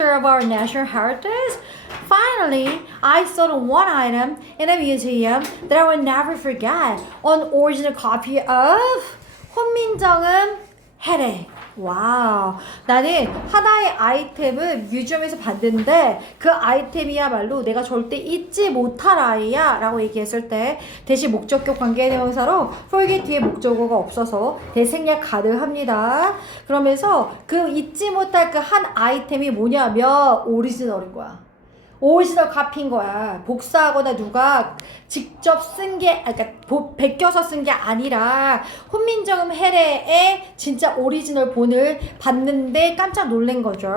of our national heritage. Finally, I saw the one item in a museum that I will never forget. An original copy of 훈민정음 해례. 와우. 나는 하나의 아이템을 뮤지엄에서 봤는데 그 아이템이야말로 내가 절대 잊지 못할 아이야 라고 얘기했을 때 대신 목적격 관계대명사로 forget 뒤에 목적어가 없어서 대생략 가능합니다. 그러면서 그 잊지 못할 그 한 아이템이 뭐냐면 오리지널인 거야. 오리지널 카피인 거야. 복사하거나 누가 직접 쓴 게, 그러니까 베껴서 쓴 게 아니라 훈민정음 해례의 진짜 오리지널 본을 봤는데 깜짝 놀란 거죠.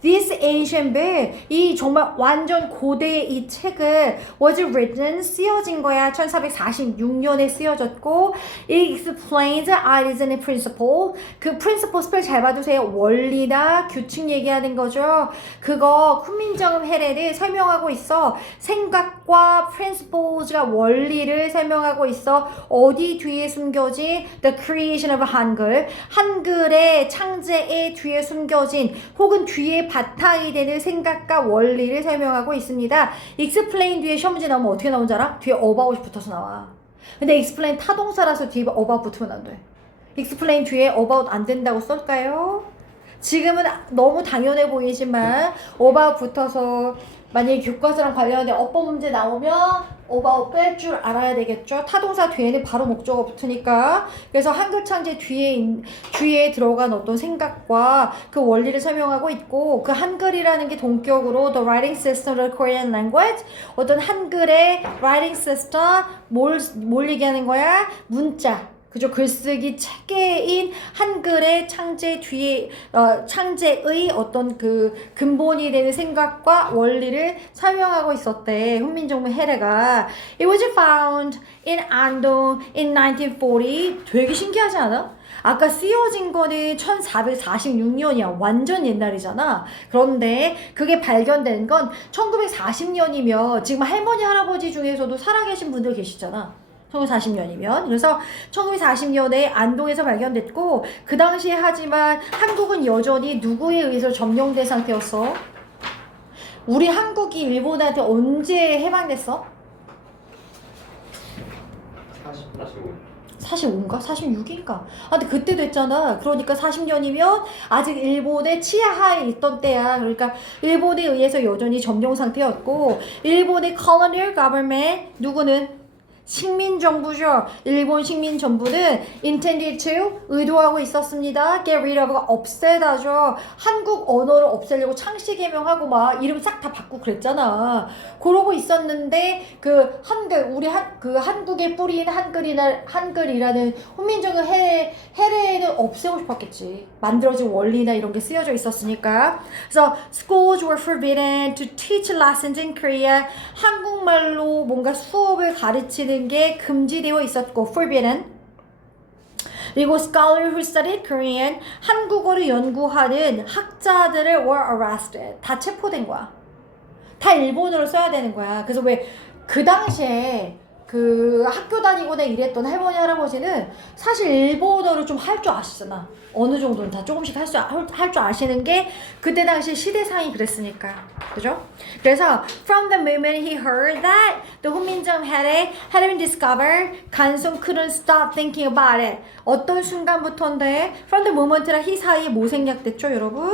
This ancient book, 이 정말 완전 고대의 이 책은 was written, 쓰여진 거야. 1446년에 쓰여졌고 it explains ideas and principle. 그 principle 스펠 잘 봐두세요. 원리나 규칙 얘기하는 거죠. 그거 훈민정음 해례를 설명하고 있어. 생각과 principles가 원리를 설명하고 있어. 어디 뒤에 숨겨진 the creation of 한글, 한글의 창제의 뒤에 숨겨진 혹은 뒤에 바탕이 되는 생각과 원리를 설명하고 있습니다. explain 뒤에 시험 문제 나오면 어떻게 나오는지 알아? 뒤에 about이 붙어서 나와. 근데 explain 타동사라서 뒤에 about 붙으면 안 돼. explain 뒤에 about 안 된다고 쓸까요? 지금은 너무 당연해 보이지만 about 붙어서 만약에 교과서랑 관련된 어법 문제 나오면 about 뺄 줄 알아야 되겠죠. 타동사 뒤에는 바로 목적어 붙으니까. 그래서 한글 창제 뒤에 들어간 어떤 생각과 그 원리를 설명하고 있고 그 한글이라는 게 동격으로 the writing system of the Korean language 어떤 한글의 writing system 뭘 얘기하는 거야? 문자. 그죠? 글쓰기 체계인 한글의 창제 뒤에 창제의 어떤 그 근본이 되는 생각과 원리를 설명하고 있었대. 훈민정음 해례가 It was found in Andong in 1940. 되게 신기하지 않아? 아까 쓰여진 거는 1446년이야. 완전 옛날이잖아. 그런데 그게 발견된 건 1940년이면 지금 할머니 할아버지 중에서도 살아계신 분들 계시잖아. 1940년이면. 그래서 1940년에 안동에서 발견됐고 그 당시에 하지만 한국은 여전히 누구에 의해서 점령된 상태였어? 우리 한국이 일본한테 언제 해방됐어? 45인가? 46인가? 아, 근데 그때 됐잖아. 그러니까 40년이면 아직 일본의 치하에 있던 때야. 그러니까 일본에 의해서 여전히 점령 상태였고 일본의 colonial government 누구는? 식민정부죠. 일본 식민정부는 intended to 의도하고 있었습니다. get rid of 없애다죠. 한국 언어를 없애려고 창씨 개명하고 막 이름 싹 다 바꾸고 그랬잖아. 그러고 있었는데 그 한글 그 한국의 뿌리인 한글이라는 훈민정음 해례는 없애고 싶었겠지. 만들어진 원리나 이런 게 쓰여져 있었으니까. 그래서 schools were forbidden to teach lessons in Korea. 한국말로 뭔가 수업을 가르치는 게 금지되어 있었고 forbidden. 그리고 scholar who studied Korean 한국어를 연구하는 학자들을 were arrested. 다 체포된 거야. 다 일본어로 써야 되는 거야. 그래서 왜 그 당시에 그 학교 다니거나 이랬던 할머니 할아버지는 사실 일본어를 좀 할 줄 아시잖아. 어느 정도는 다 조금씩 할 줄 아시는 게 그때 당시 시대상이 그랬으니까. 그죠? 그래서 from the moment he heard that the 훈민정음 해례 had been discovered, 간송 couldn't stop thinking about it. 어떤 순간부터인데 from the moment라 he 사이에 뭐 생략됐죠, 여러분?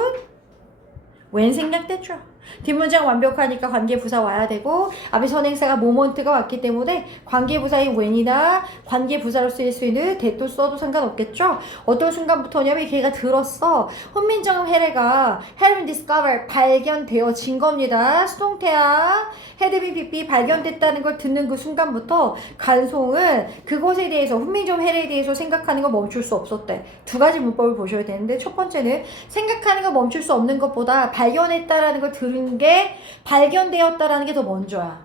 when 생략됐죠. 뒷문장 완벽하니까 관계부사 와야 되고 앞에 선행사가 모먼트가 왔기 때문에 관계부사의 when이나 관계부사로 쓰일 수 있는 that도 써도 상관없겠죠. 어떤 순간부터냐면 걔가 들었어. 훈민정음 해례가 had been discovered 발견되어진 겁니다. 수동태야 had been pp 발견됐다는 걸 듣는 그 순간부터 간송은 그것에 대해서 훈민정음 해례에 대해서 생각하는 거 멈출 수 없었대. 두 가지 문법을 보셔야 되는데 첫 번째는 생각하는 거 멈출 수 없는 것보다 발견했다라는 걸 들은 게 발견되었다라는 게 더 먼저야.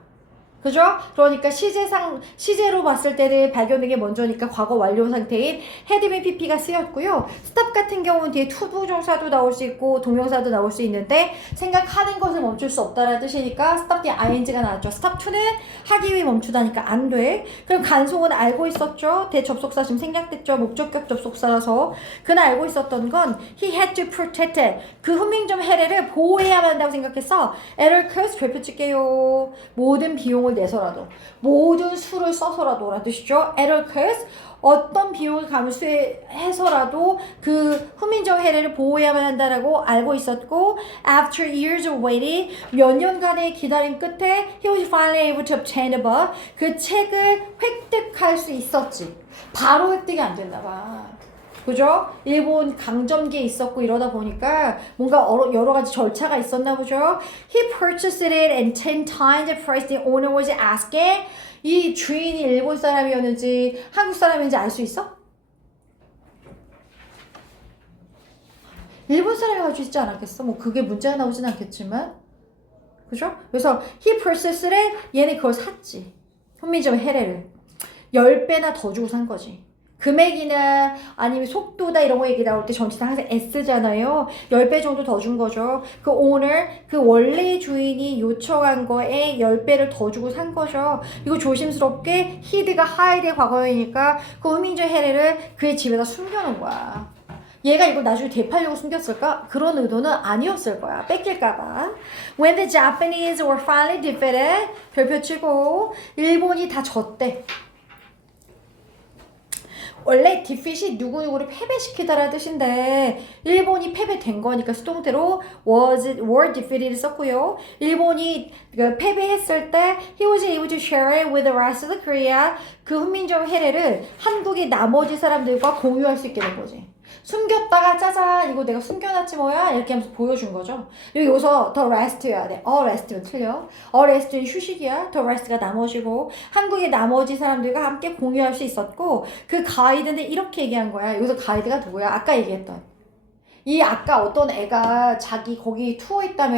그죠? 그러니까 시제로 봤을 때는 발견된 게 먼저니까 과거 완료 상태인 had been pp가 쓰였고요. stop 같은 경우는 뒤에 to 부정사도 나올 수 있고 동명사도 나올 수 있는데 생각하는 것을 멈출 수 없다라는 뜻이니까 stop 뒤에 ing가 나왔죠. stop to는 하기 위해 멈추다니까 안 돼. 그럼 간송은 알고 있었죠. 대접속사 지금 생략됐죠. 목적격 접속사라서 그는 알고 있었던 건 he had to protect it. 그 훈민점 해례를 보호해야만 한다고 생각해서 at all costs 별표 칠게요. 모든 비용을 내서라도 모든 수를 써서라도 라는 뜻이죠. at all costs 어떤 비용을 감수해서라도 그 훈민정 해례를 보호해야만 한다라고 알고 있었고 after years of waiting 몇 년간의 기다림 끝에 he was finally able to obtain the book 그 책을 획득할 수 있었지. 바로 획득이 안 됐나 봐. 그죠? 일본 강점기에 있었고 이러다 보니까 뭔가 여러 가지 절차가 있었나 보죠. He purchased it and 10 times the price the owner was asking. 이 주인이 일본 사람이었는지 한국 사람인지 알 수 있어? 일본 사람이 가지고 있지 않았겠어? 뭐 그게 문제가 나오진 않겠지만 그죠? 그래서 he purchased it 얘는 그걸 샀지. 현미점 해례를 10배나 더 주고 산 거지. 금액이나 아니면 속도다 이런 거 얘기 나올 때 전치사 항상 S잖아요. 10배 정도 더 준 거죠. 그 오늘 그 원래 주인이 요청한 거에 10배를 더 주고 산 거죠. 이거 조심스럽게 히드가 하이드의 과거이니까 그 훈민정 해례를 그의 집에다 숨겨놓은 거야. 얘가 이거 나중에 되팔려고 숨겼을까? 그런 의도는 아니었을 거야. 뺏길까봐. When the Japanese were finally defeated 별표 치고 일본이 다 졌대. 원래 defeat이 누구누구를 패배시키다라는 뜻인데 일본이 패배된 거니까 수동태로 were defeated를 썼고요. 일본이 패배했을 때 he was able to share it with the rest of the Korea 그 훈민정 해례를 한국의 나머지 사람들과 공유할 수 있게 된 거지. 숨겼다가 짜잔 이거 내가 숨겨놨지 뭐야 이렇게 하면서 보여준 거죠. 여기서 the rest여야 돼. a rest면 틀려. a rest는 휴식이야. the rest가 나머지고 한국의 나머지 사람들과 함께 공유할 수 있었고 그 가이드는 이렇게 얘기한 거야. 여기서 가이드가 누구야? 아까 얘기했던 이 아까 어떤 애가 자기 거기 투어했다며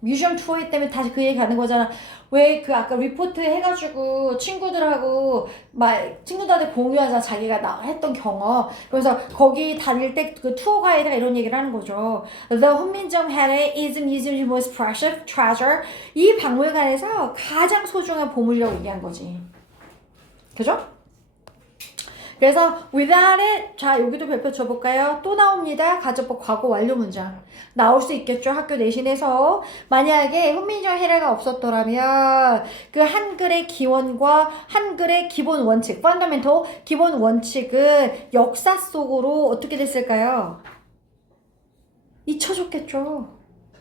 뮤지엄 투어했다며 다시 그 얘기 가는 거잖아. 왜 그 아까 리포트 해가지고 친구들하고 막 친구들한테 공유하자 자기가 했던 경험. 그래서 거기 다닐 때 그 투어 가이드가 이런 얘기를 하는 거죠. The 훈민정 해례 is museum's most precious treasure. 이 박물관에서 가장 소중한 보물이라고 얘기한 거지. 그죠? 그래서 without it 자 여기도 별표 줘볼까요? 또 나옵니다. 가정법 과거 완료 문장 나올 수 있겠죠. 학교 내신에서 만약에 훈민정 해례가 없었더라면 그 한글의 기원과 한글의 기본 원칙 fundamental 기본 원칙은 역사 속으로 어떻게 됐을까요? 잊혀졌겠죠.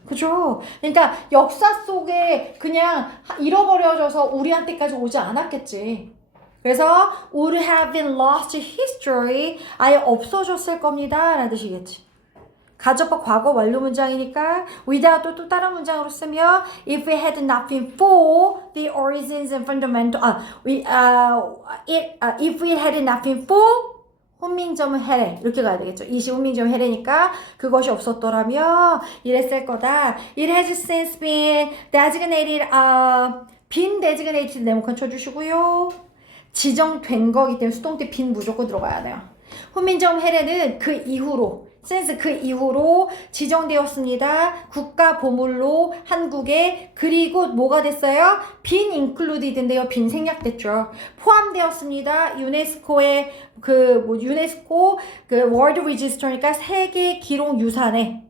그죠? 그러니까 역사 속에 그냥 잃어버려져서 우리한테까지 오지 않았겠지. 그래서 would have been lost to history 아예 없어졌을 겁니다 라는 뜻이겠지. 가정법 과거 완료 문장이니까 without 또 다른 문장으로 쓰면 if it had not been for the origins and fundamental if it had not been for 훈민정 해례 이렇게 가야 되겠죠. 이시 훈민정 해례니까 그것이 없었더라면 이랬을 거다. It has since been designated been designated 네모칸 쳐주시고요. 지정된 거기 때문에 수동태 빈 무조건 들어가야 돼요. 훈민정 해례는 그 이후로 since 그 이후로 지정되었습니다. 국가 보물로 한국에 그리고 뭐가 됐어요? 빈 included인데요. 빈 생략됐죠. 포함되었습니다. 유네스코의 유네스코 그 월드 리지스터니까 세계 기록 유산에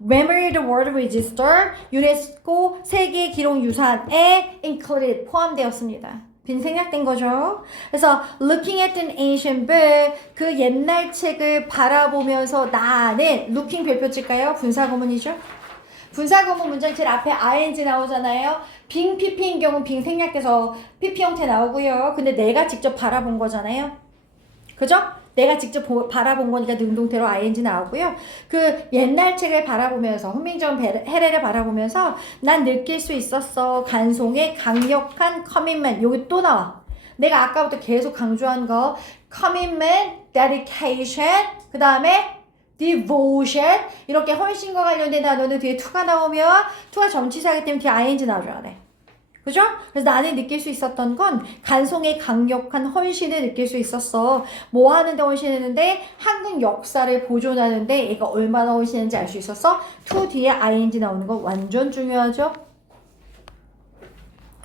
Memory the World Register 유네스코 세계 기록 유산에 included 포함되었습니다. 빈 생략된 거죠. 그래서 looking at an ancient book 그 옛날 책을 바라보면서 나는 looking 별표 칠까요? 분사구문이죠. 분사구문 문장 제일 앞에 ing 나오잖아요. 빙 pp인 경우는 빙 생략돼서 pp 형태 나오고요. 근데 내가 직접 바라본 거잖아요. 그죠? 내가 직접 바라본 거니까 능동태로 ing 나오고요. 그 옛날 책을 바라보면서 훈민정 해례를 바라보면서 난 느낄 수 있었어. 간송의 강력한 커밋먼트. 여기 또 나와. 내가 아까부터 계속 강조한 거 commitment, dedication, 그 다음에 devotion 이렇게 헌신과 관련된 단어는 뒤에 to가 나오면 to가 전치사이기 때문에 뒤에 ing 나와줘야 돼. 그죠? 그래서 나는 느낄 수 있었던 건 간송의 강력한 헌신을 느낄 수 있었어. 뭐 하는데 헌신했는데? 한국 역사를 보존하는데 얘가 얼마나 헌신했는지 알 수 있었어? to 뒤에 ing 나오는 거 완전 중요하죠?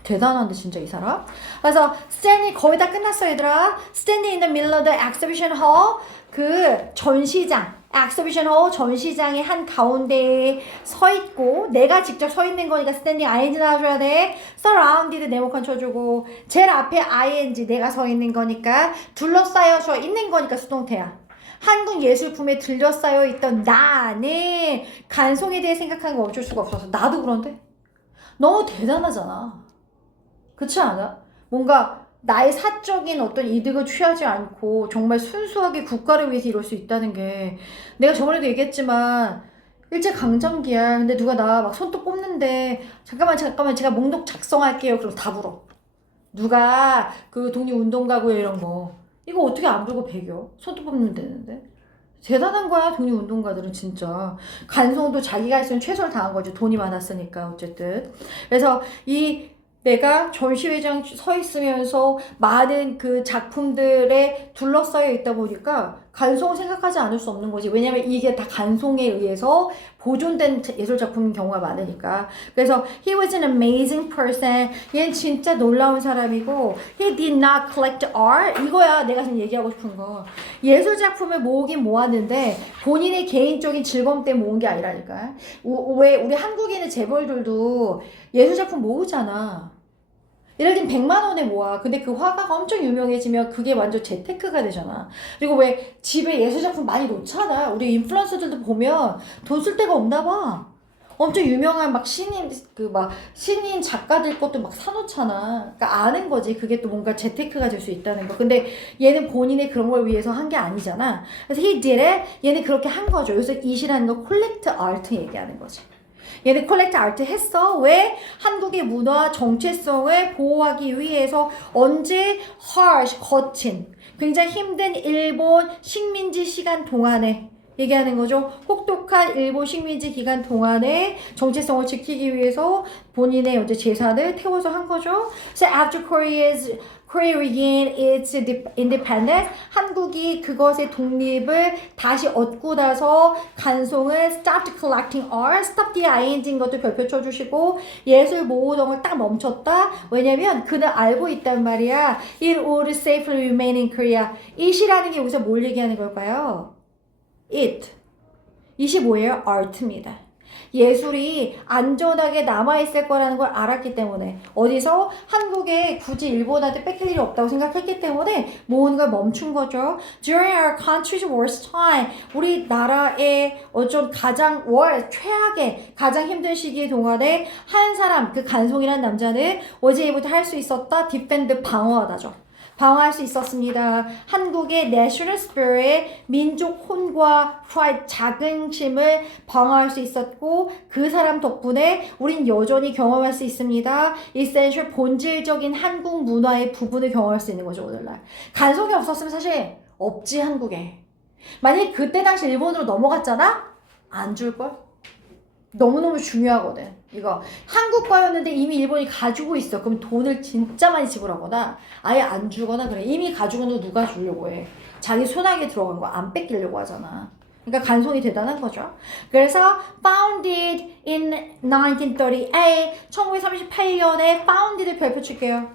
대단한데 진짜 이 사람. 그래서 standing 거의 다 끝났어 얘들아. Standing in the middle of the exhibition hall 그 전시장 exhibition hall 전시장의 한 가운데에 서 있고 내가 직접 서 있는 거니까 standing ing 나와줘야 돼. surrounded 네모칸 쳐주고 제일 앞에 ing 내가 서 있는 거니까 둘러싸여서 있는 거니까 수동태야. 한국 예술품에 둘러싸여 있던 나는 간송에 대해 생각하는 거 멈출 수가 없어서 나도 그런데 너무 대단하잖아. 그렇지 않아? 뭔가 나의 사적인 어떤 이득을 취하지 않고 정말 순수하게 국가를 위해서 이럴 수 있다는 게 내가 저번에도 얘기했지만 일제강점기야. 근데 누가 나 막 손톱 뽑는데 잠깐만 제가 목록 작성할게요. 그럼 다 불어. 누가 그 독립운동가고요 이런 거 이거 어떻게 안 불고 배겨? 손톱 뽑는 되는데 대단한 거야 독립운동가들은 진짜. 간송도 자기가 했으면 최선을 다한 거지. 돈이 많았으니까 어쨌든. 그래서 이 내가 전시회장 서 있으면서 많은 그 작품들에 둘러싸여 있다 보니까 간송을 생각하지 않을 수 없는 거지. 왜냐면 이게 다 간송에 의해서 보존된 예술작품인 경우가 많으니까. 그래서 he was an amazing person. 얘는 진짜 놀라운 사람이고 he did not collect art. 이거야 내가 지금 얘기하고 싶은 거. 예술작품을 모으긴 모았는데 본인의 개인적인 즐거움 때문에 모은 게 아니라니까. 왜 우리 한국인의 재벌들도 예술작품 모으잖아. 예를 들면 100만 원에 모아. 근데 그 화가가 엄청 유명해지면 그게 완전 재테크가 되잖아. 그리고 왜 집에 예술작품 많이 놓잖아. 우리 인플루언서들도 보면 돈 쓸 데가 없나 봐. 엄청 유명한 막 신인 작가들 것도 막 사놓잖아. 그러니까 아는 거지. 그게 또 뭔가 재테크가 될 수 있다는 거. 근데 얘는 본인의 그런 걸 위해서 한 게 아니잖아. 그래서 he did it. 얘는 그렇게 한 거죠. 여기서 it이라는 거 collect art 얘기하는 거지. 얘는 콜렉트 아트 했어. 왜? 한국의 문화 정체성을 보호하기 위해서 언제 harsh, 거친, 굉장히 힘든 일본 식민지 시간 동안에 얘기하는 거죠. 혹독한 일본 식민지 기간 동안에 정체성을 지키기 위해서 본인의 현재 재산을 태워서 한 거죠. So after Korea regained its independence, 한국이 그것의 독립을 다시 얻고 나서 간송은 stopped collecting art, stop the ing인 것도 별표 쳐주시고 예술 모으던 딱 멈췄다. 왜냐면 그는 알고 있단 말이야. It would safely remain in Korea. it이라는 게 여기서 뭘 얘기하는 걸까요? it. it이 뭐예요? art입니다. 예술이 안전하게 남아있을 거라는 걸 알았기 때문에 어디서 한국에 굳이 일본한테 뺏길 일이 없다고 생각했기 때문에 모으는 걸 멈춘 거죠. During our country's worst time, 우리나라의 어좀 가장 최악의 가장 힘든 시기 동안에 한 사람 그 간송이라는 남자는 was able to 할 수 있었다. defend 방어하다죠. 방어할 수 있었습니다. 한국의 national spirit, 민족 혼과 pride, 자긍심을 방어할 수 있었고 그 사람 덕분에 우린 여전히 경험할 수 있습니다. essential, 본질적인 한국 문화의 부분을 경험할 수 있는 거죠, 오늘날. 간송이 없었으면 사실 없지, 한국에. 만약에 그때 당시 일본으로 넘어갔잖아? 안 줄걸? 너무너무 중요하거든. 이거 한국 거였는데 이미 일본이 가지고 있어. 그럼 돈을 진짜 많이 지불하거나 아예 안 주거나 그래. 이미 가지고 있는 거 누가 주려고 해. 자기 손아귀에 들어간 거 안 뺏기려고 하잖아. 그러니까 간송이 대단한 거죠. 그래서 founded in 1938, 1938년에 founded를 별표 칠게요.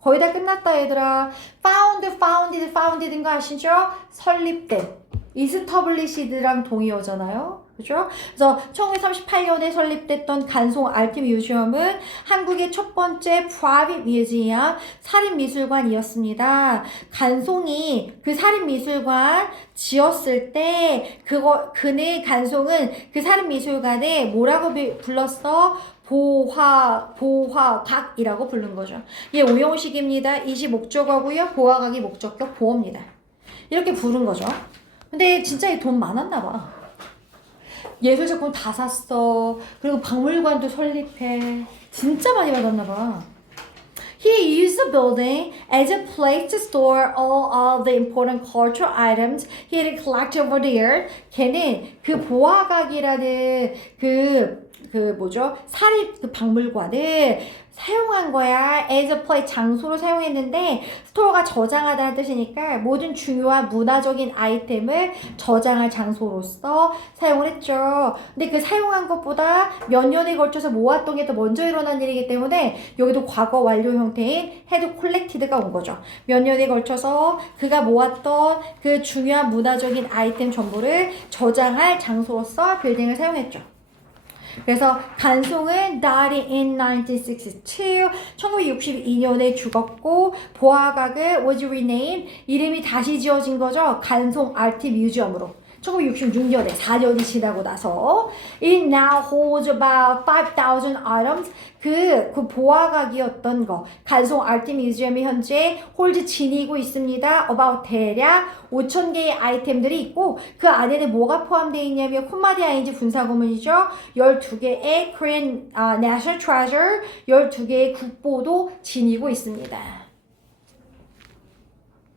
거의 다 끝났다 얘들아. founded인 거 아시죠? 설립된. 이스터블리시드랑 동의어잖아요. 그죠? 그래서 1938년에 설립됐던 간송 아트 뮤지엄은 한국의 첫 번째 private museum 살인미술관이었습니다. 간송이 그 살인미술관 지었을 때 그네 간송은 그 살인미술관에 뭐라고 불렀어? 보화각이라고 부른 거죠. 얘 오형식입니다. 이시 목적어고요. 보화각이 목적격 보어입니다. 이렇게 부른 거죠. 근데 진짜 이 돈 많았나 봐. 예술작품 다 샀어. 그리고 박물관도 설립해. 진짜 많이 받았나 봐. He used the building as a place to store all of the important cultural items he had collected over the years. 걔는 그 보화각이라는 그 사립 그 박물관을 사용한 거야. as a place 장소로 사용했는데 스토어가 저장하다는 뜻이니까 모든 중요한 문화적인 아이템을 저장할 장소로서 사용을 했죠. 근데 그 사용한 것보다 몇 년에 걸쳐서 모았던 게 더 먼저 일어난 일이기 때문에 여기도 과거 완료 형태인 had collected가 온 거죠. 몇 년에 걸쳐서 그가 모았던 그 중요한 문화적인 아이템 전부를 저장할 장소로서 빌딩을 사용했죠. 그래서 간송은 died in 1962, 1962년에 죽었고 보아각은 was renamed, 이름이 다시 지어진 거죠. 간송 아트 뮤지엄으로. 1966년에 4년이 지나고 나서 It now holds about 5,000 items. 그 보아각이었던 거 간송 아트 뮤지엄이 현재 홀드 지니고 있습니다. about 대략 5,000개의 아이템들이 있고 그 안에는 뭐가 포함되어 있냐면 콤마디 ing 분사구문이죠. 12개의 Korean National Treasure, 12개의 국보도 지니고 있습니다.